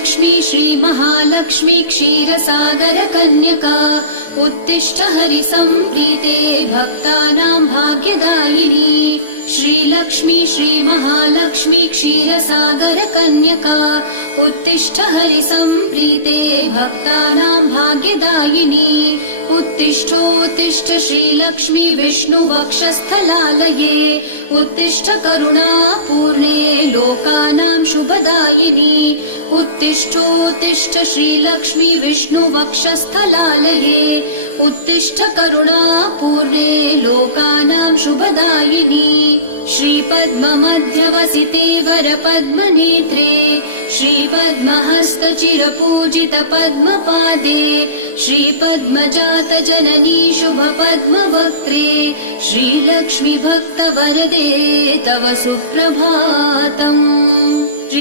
श्रीलक्ष्मी श्रीमहालक्ष्मी क्षीरसागरकन्यका उत्तिष्ठ हरिसम्प्रीते भक्तानां भाग्यदायिनी। श्रीलक्ष्मी श्रीमहालक्ष्मी क्षीरसागरकन्यका उत्तिष्ठ हरिसम्प्रीते भक्तानां भाग्यदायिनी। उत्तिष्ठोत्तिष्ठ श्रीलक्ष्मी विष्णुवक्षस्थलालये उत्तिष्ठ करुणापूर्णे लोकानां शुभदायिनी। उत्तिष्ठोत्तिष्ठ श्रीलक्ष्मी विष्णुवक्षस्थलालये उत्तिष्ठ करुणापूर्णे लोकानां शुभदायिनी। श्रीपद्ममध्यवसिते वरपद्मनेत्रे श्रीपद्महस्तचिरपूजित पद्मपादे श्रीपद्मजातजननी शुभपद्मवक्त्रे श्रीलक्ष्मी भक्तवरदे तव सुप्रभातम्।